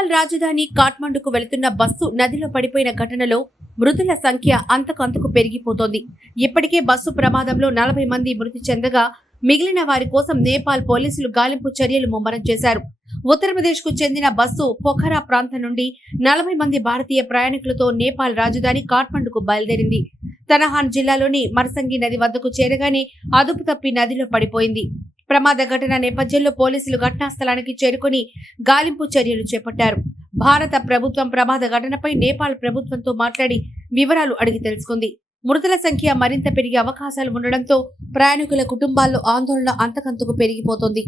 నేపాల్ రాజధాని కాఠ్మండుకు వెళుతున్న బస్సు నదిలో పడిపోయిన ఘటనలో మృతుల సంఖ్య అంతకంతకు పెరిగిపోతోంది. ఇప్పటికే బస్సు ప్రమాదంలో 40 మంది మృతి చెందగా మిగిలిన వారి కోసం నేపాల్ పోలీసులు గాలింపు చర్యలు ముమ్మరం చేశారు. ఉత్తరప్రదేశ్ కు చెందిన బస్సు పొఖరా ప్రాంతం నుండి 40 మంది భారతీయ ప్రయాణికులతో నేపాల్ రాజధాని కాఠ్మండుకు బయలుదేరింది. తనహాన్ జిల్లాలోని మర్సంగి నది వద్దకు చేరగానే అదుపు తప్పి నదిలో పడిపోయింది. ప్రమాద ఘటన నేపథ్యంలో పోలీసులు ఘటనా స్థలానికి చేరుకుని గాలింపు చర్యలు చేపట్టారు. భారత ప్రభుత్వం ప్రమాద ఘటనపై నేపాల్ ప్రభుత్వంతో మాట్లాడి వివరాలు అడిగి తెలుసుకుంది. మృతుల సంఖ్య మరింత పెరిగే అవకాశాలు ఉండడంతో ప్రయాణికుల కుటుంబాల్లో ఆందోళన అంతకంతకు పెరిగిపోతోంది.